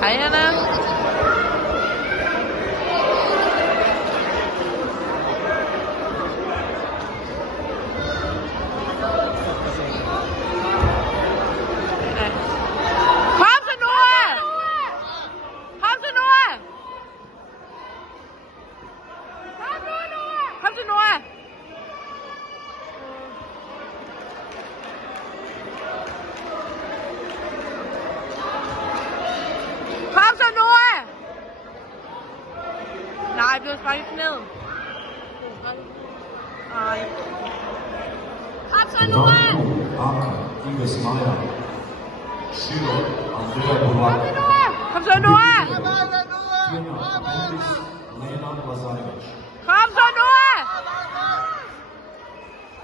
Hej Anna. Kom så Noah! Kom så Noah! Kom så Noah! Kom så Noah! Nej, jeg blev sparket ned. Nej. Kom så Noah! Ives Meyer. Schüler Andrea Burak. Kom så Noah! Lena Lazarevic. Kom så Noah!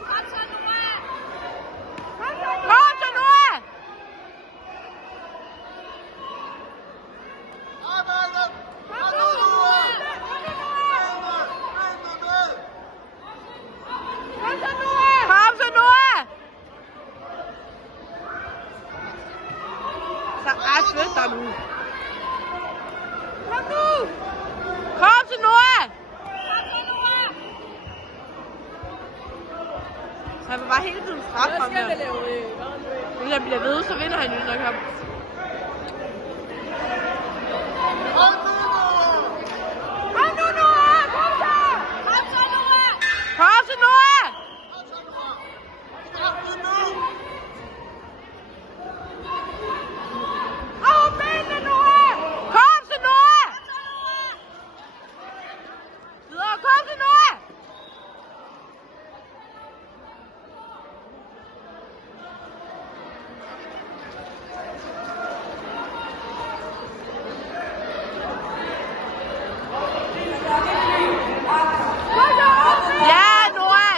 Kom så Noah! Kom så Noah! Så flyt dig nu. Kom nu! Kom så Noah! Så han vil bare hele tiden straffe ham der. Hvis han bliver ved, så vinder han jo nok ham. Kom nu Noah! Kom så! Kom så Noah! Kom så Noah! Over benene Noah! Kom så Noah! Videre, kom så Noah! Ja, Noah!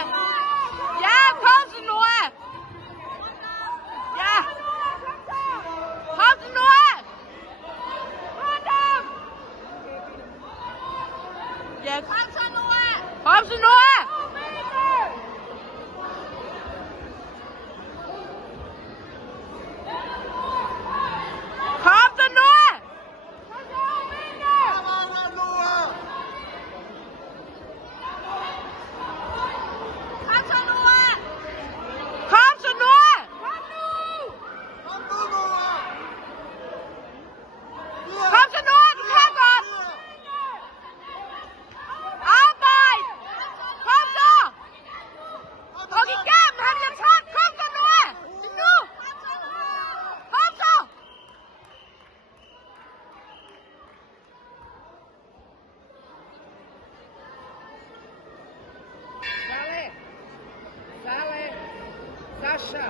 Ja, kom så Noah! Ja! Kom så Noah! Ja, kom så Noah! Kom så Noah! Kom så Noah! Kom så Noah! Kom så Noah, du kan godt! Arbejd! Kom så! Hug igennem, han bliver træt! Kom så Noah! Nu! Kom så! Sale! Sasha!